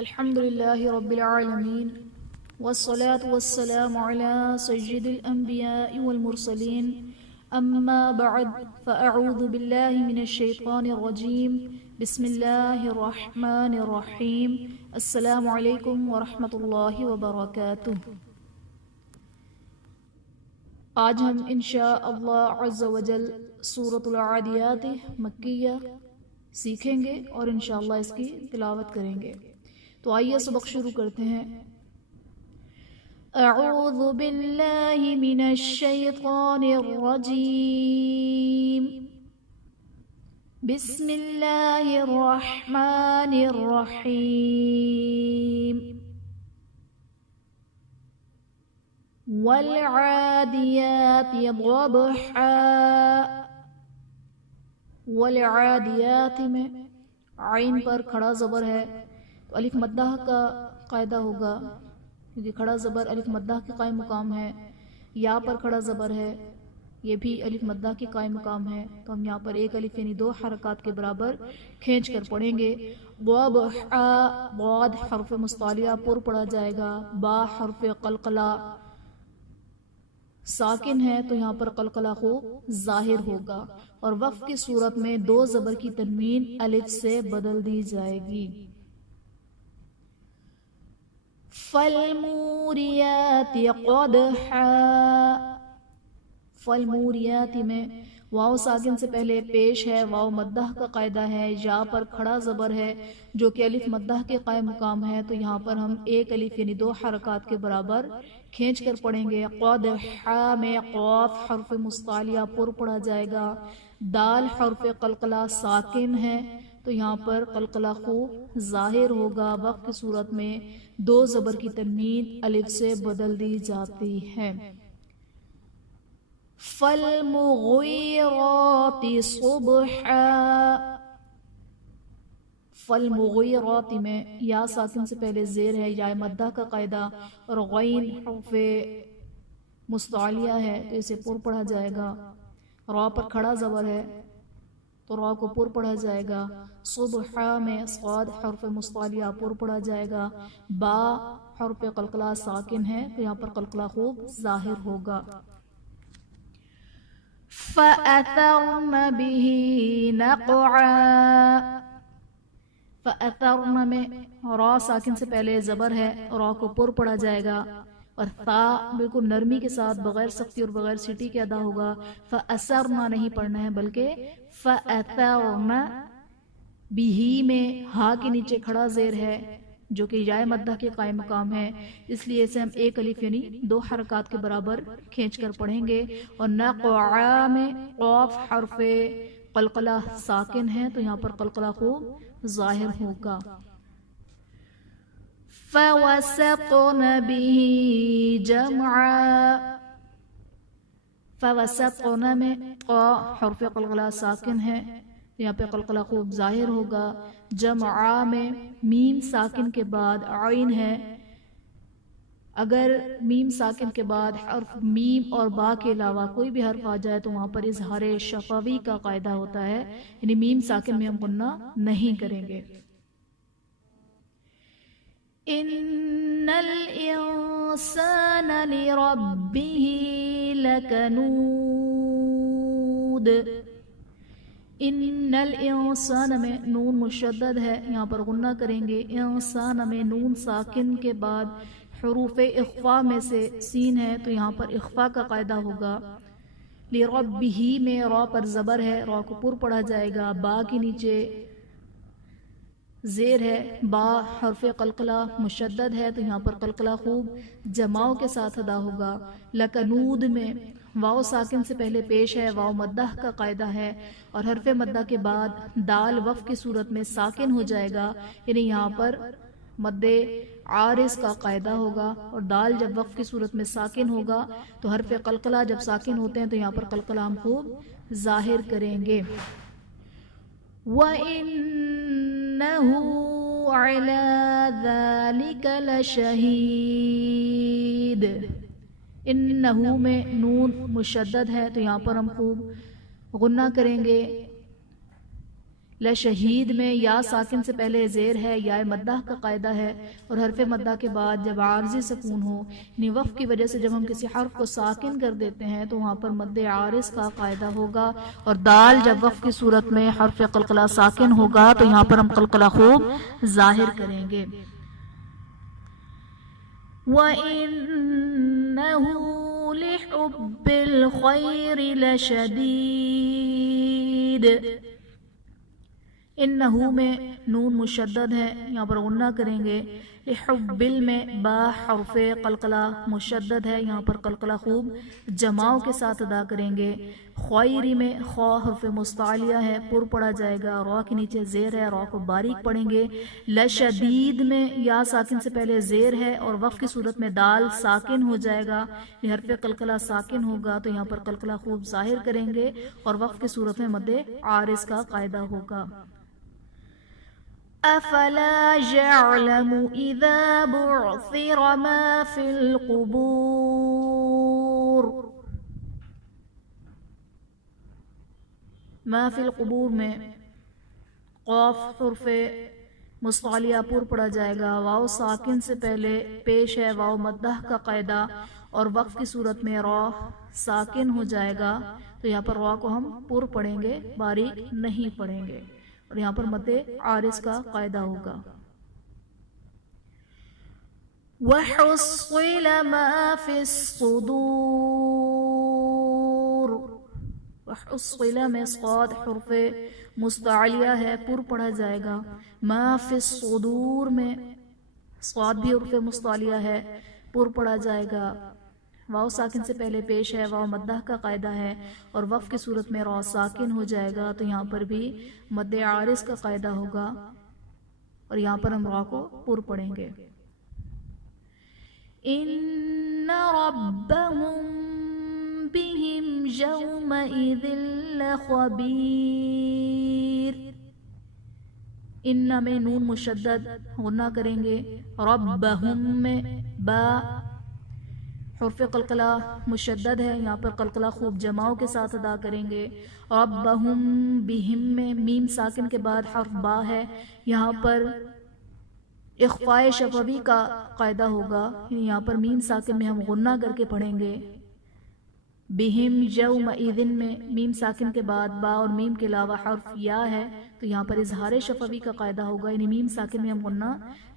الحمد لله رب العالمين والصلاة والسلام على سيد الأنبياء والمرسلين أما بعد فأعوذ بالله من الشيطان الرجيم بسم الله الرحمن الرحيم السلام عليكم ورحمة الله وبركاته۔ آج ہم انشاءاللہ عز و جل سورۃ العادیات مکیہ سیکھیں گے اور انشاءاللہ اس کی تلاوت کریں گے۔ تو آئیے سبق شروع کرتے ہیں۔ اعوذ باللہ من الشیطان الرجیم بسم اللہ الرحمن الرحیم والعادیات ضبحا۔ والعادیات میں عین پر کھڑا زبر ہے تو الف مدہ کا قاعدہ ہوگا، کیونکہ کھڑا زبر الف مدہ کے قائم مقام ہے۔ یا پر کھڑا زبر ہے، یہ بھی الف مدہ کے قائم مقام ہے، تو ہم یہاں پر ایک الف یعنی دو حرکات کے برابر کھینچ کر پڑھیں گے۔ ضبحا، ضاد حرف مستعلیہ پر پڑھا جائے گا، با حرف قلقلہ ساکن ہے تو یہاں پر قلقلہ خوب ظاہر ہوگا، اور وقف کی صورت میں دو زبر کی تنوین الف سے بدل دی جائے گی۔ فالموریات قدحا۔ فالموریات میں واو ساکن سے پہلے پیش ہے، واو مدہ کا قاعدہ ہے، یا پر کھڑا زبر ہے جو کہ الف مدہ کے قائم مقام ہے، تو یہاں پر ہم ایک الف یعنی دو حرکات کے برابر کھینچ کر پڑھیں گے۔ قدحا میں قاف حرف مستعلیہ پر پڑھا جائے گا، دال حرف قلقلہ ساکن ہے تو یہاں پر قلقلہ خوب ظاہر ہوگا، وقف کی صورت میں دو زبر کی تنوین الف سے بدل دی جاتی ہے۔ فالمغیرات صبحا۔ فالمغیرات میں یا ساکن سے پہلے زیر ہے، یا مدہ کا قاعدہ، اور غین حرف مستعلیہ ہے تو اسے پر پڑھا جائے گا۔ را پر کھڑا زبر ہے تو را کو پر پڑھا جائے گا۔ صبحا میں صاد حرف مستعلیہ پر پڑھا جائے گا، با حرف قلقلہ ساکن ہے تو یہاں پر قلقلہ خوب ظاہر ہوگا۔ فَأَثَرْنَ بِهِ نَقْعًا۔ فَأَثَرْنَ میں را ساکن سے پہلے زبر ہے، را کو پر پڑھا جائے گا، اور ثا بالکل نرمی کے ساتھ بغیر سختی اور بغیر سیٹی کے ادا ہوگا۔ فَأَثَرْنَ نہیں پڑھنا ہے بلکہ فَأَثَرْنَ بِهِ میں ہا کے نیچے کھڑا زیر ہے جو کہ یا مدہ کے قائم مقام ہے، اس لیے اسے ہم ایک الف یعنی دو حرکات کے برابر کھینچ کر پڑھیں گے۔ اور نقعا میں قاف حرف قلقلہ ساکن ہے تو یہاں پر قلقلہ خوب ظاہر ہوگا۔ فَوَسَطْنَ بِهِ جَمْعًا۔ فَوَسَطْنَ میں قا حرف قلقلہ ساکن ہے، یہاں پہ قلقلہ خوب ظاہر ہوگا۔ جمعا میں میم ساکن کے بعد عین ہے، اگر میم ساکن کے بعد حرف میم اور با کے علاوہ کوئی بھی حرف آ جائے تو وہاں پر اظہار شفوی کا قاعدہ ہوتا ہے، یعنی میم ساکن میں ہم غنہ نہیں کریں گے۔ ان الانسان لربه لکنود۔ ان الانسان میں نون مشدد ہے، یہاں پر غنہ کریں گے۔ انسان میں نون ساکن کے بعد حروف اخفا میں سے سین ہے تو یہاں پر اخفا کا قاعدہ ہوگا۔ لربہ میں را پر زبر ہے، را کو پر پڑھا جائے گا، با کے نیچے زیر ہے، با حرف قلقلہ مشدد ہے تو یہاں پر قلقلہ خوب جماؤ کے ساتھ ادا ہوگا۔ لکنود میں واو ساکن سے پہلے پیش ہے، واو مدہ کا قاعدہ ہے، اور حرف مدہ کے بعد دال وقف کی صورت میں ساکن ہو جائے گا، یعنی یہاں پر مد عارض کا قاعدہ ہوگا، اور دال جب وقف کی صورت میں ساکن ہوگا تو حرف قلقلہ جب ساکن ہوتے ہیں تو یہاں پر قلقلہ ہم خوب ظاہر کریں گے۔ وَإِنَّهُ عَلَى ذَلِكَ لَشَهِيدٌ۔ انہو میں نون مشدد ہے تو یہاں پر ہم خوب غنہ کریں گے۔ لشہید میں یا ساکن سے پہلے زیر ہے، یا مدہ کا قاعدہ ہے، اور حرف مدہ کے بعد جب عارضی سکون ہو، یعنی وقف کی وجہ سے جب ہم کسی حرف کو ساکن کر دیتے ہیں تو وہاں پر مد عارض کا قاعدہ ہوگا، اور دال جب وقف کی صورت میں حرف قلقلہ ساکن ہوگا تو یہاں پر ہم قلقلہ خوب ظاہر کریں گے۔ وَإِنَّهُ لِحُبِّ الْخَيْرِ لَشَدِيدٌ۔ انہو میں نون مشدد ہے، یہاں پر غنہ کریں گے۔ لحبل میں با حرف قلقلہ مشدد ہے، یہاں پر قلقلہ خوب جماؤں کے ساتھ ادا کریں گے۔ خیری میں خا حرف مستعلیہ ہے، پر پڑھا جائے گا، را کے نیچے زیر ہے، را کو باریک پڑھیں گے۔ لشدید میں یا ساکن سے پہلے زیر ہے اور وقف کی صورت میں دال ساکن ہو جائے گا، یہ حرف قلقلہ ساکن ہوگا تو یہاں پر قلقلہ خوب ظاہر کریں گے، اور وقف کی صورت میں مد عارض کا قاعدہ ہوگا۔ افلا يعلم اذا بعثر ما في القبور۔ ما فی القبور میں قاف حرف مستعلیہ پر پڑھا جائے گا، واو ساکن سے پہلے پیش ہے، واو مدہ کا قاعدہ، اور وقف کی صورت میں را ساکن ہو جائے گا تو یہاں پر را کو ہم پر پڑھیں گے، باریک نہیں پڑھیں گے، اور یہاں پر مد عارض کا قاعدہ ہوگا۔ وَحُصِّلَ مَا فِي الصُّدُورِ۔ وَحُصِّلَ میں صاد حرف مستعلیہ ہے، پر پڑھا جائے گا۔ ما فی الصدور میں صاد بھی حرف مستعلیہ ہے، پر پڑھا جائے گا، واو ساکن سے پہلے پیش ہے، واو مدہ کا قاعدہ ہے، اور وقف کی صورت میں را ساکن ہو جائے گا تو یہاں پر بھی مد عارض کا قاعدہ ہوگا، اور یہاں پر ہم را کو پر پڑھیں گے۔ ان ربهم بهم يومئذ لخبیر۔ ان میں نون مشدد غنہ کریں گے، ربهم میں با حرف قلقلہ مشدد ہے، یہاں پر قلقلہ خوب جماؤں کے ساتھ ادا کریں گے۔ ربهم بهم میں میم ساکن کے بعد حرف با ہے، یہاں پر اخفاء شفوی کا قاعدہ ہوگا، یہاں پر میم ساکن میں ہم غنہ کر کے پڑھیں گے۔ بہم یومئذ میں میم ساکن کے بعد با اور میم کے علاوہ حرف یا ہے تو یہاں پر اظہار شفوی کا قاعدہ ہوگا، یعنی میم ساکن میں ہم غنہ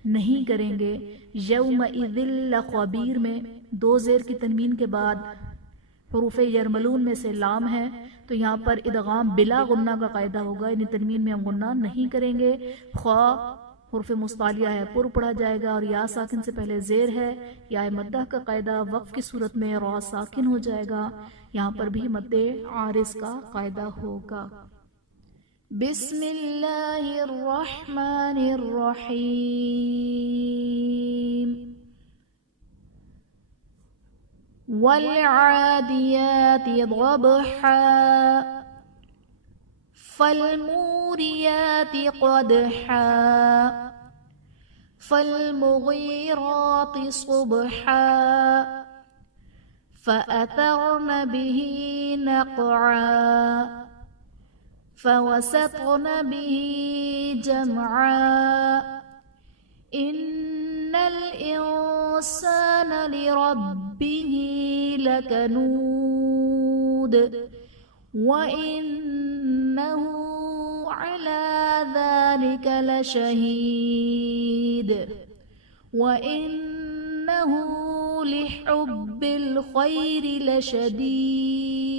نہیں کریں گے۔ یومئذ لخبیر میں دو زیر کی تنوین کے بعد حروف یرملون میں سے لام ہے تو یہاں پر ادغام بلا غنہ کا قاعدہ ہوگا، یعنی تنوین میں ہم غنہ نہیں کریں گے۔ خا حرف مستعلیہ ہے، پر پڑھا جائے گا، اور یا ساکن سے پہلے زیر ہے، یا مدہ کا قاعدہ، وقف کی صورت میں را ساکن ہو جائے گا، یہاں پر بھی مد عارض کا قاعدہ ہوگا۔ بسم اللہ الرحمن الرحیم۔ والعادیات ضبحا فالموریات قدحا فالمغیرات صبحا فأثرن به نقعا فوسطن به جمعا ان الانسان لربه لكنود وإنه على ذلك لشهيد وإنه لحب الخير لشديد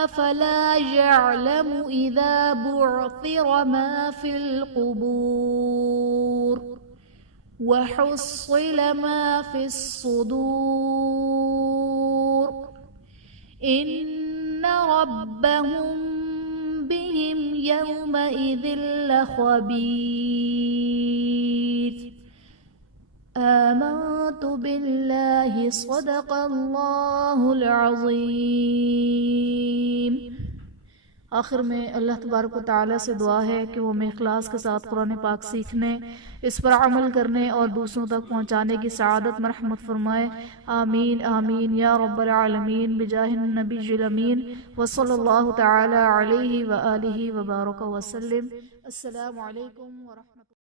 أفلا يعلم إذا بعثر ما في القبور وحصل ما في الصدور إن ربهم بهم يومئذ لخبير آمنت بالله صدق الله العظيم آخر میں اللہ تبارک و تعالیٰ سے دعا ہے کہ وہ ہمیں اخلاص کے ساتھ قرآن پاک سیکھنے، اس پر عمل کرنے اور دوسروں تک پہنچانے کی سعادت مرحمت فرمائے۔ آمین آمین یا رب العالمین بجاہ النبی الامین وصلی اللہ تعالی علیہ وآلہ وبارک وسلم۔ السلام علیکم ورحمۃ اللہ۔